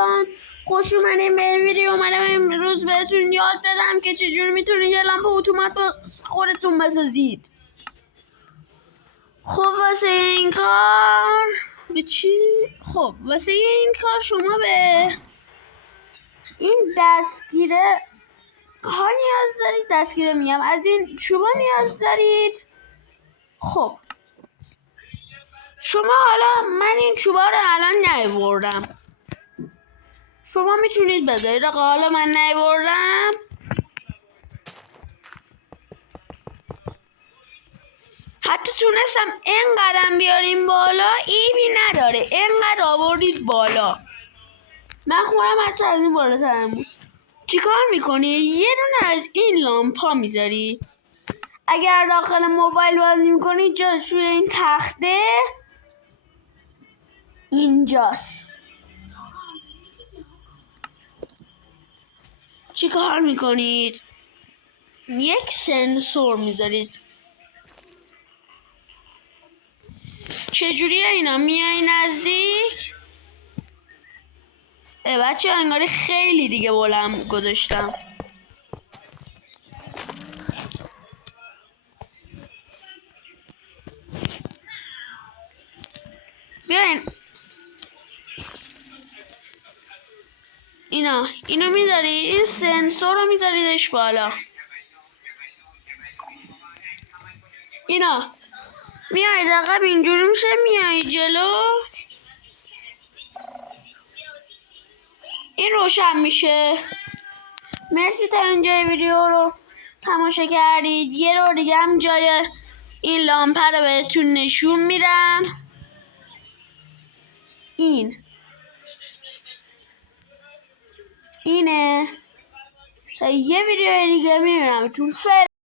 دوستان، خوش اومدین به این ویدیو. اومدم امروز بهتون یاد بدم که چجوری میتونید یه لامپ اتومات با خودتون بسازید. خب واسه این کار شما به این دستگیره ها نیاز دارید. دستگیره میگم، از این چوبا نیاز دارید. خب شما حالا من این چوبا رو الان نیاوردم، شما میتونید بذارید. آقا حالا من نیاوردم، حتی تونستم اینقدر بیاریم بالا، ایبی نداره، اینقدر آوردید بالا. من خودم حتی از این بالاترم بود. چیکار میکنید؟ یه دونه از این لامپا میذارید. اگر داخل موبایل بازی میکنید جاش روی این تخته اینجاست. چیکار میکنید؟ یک سنسور میذارید. چجوریه اینا؟ میای نزدیک. بچه انگاری خیلی دیگه بلند گذاشتم. بیاین اینو میذارید، این سنسور رو میذاریدش بالا. اینا میایید عقب اینجوری میشه، میایید جلو این روشن میشه. مرسی تا اینجای ویدیو رو تماشا کردید. یه رو دیگه هم جای این لامپه رو بهتون نشون میدم. اینه. تا یه ویدیو دیگه میبینم.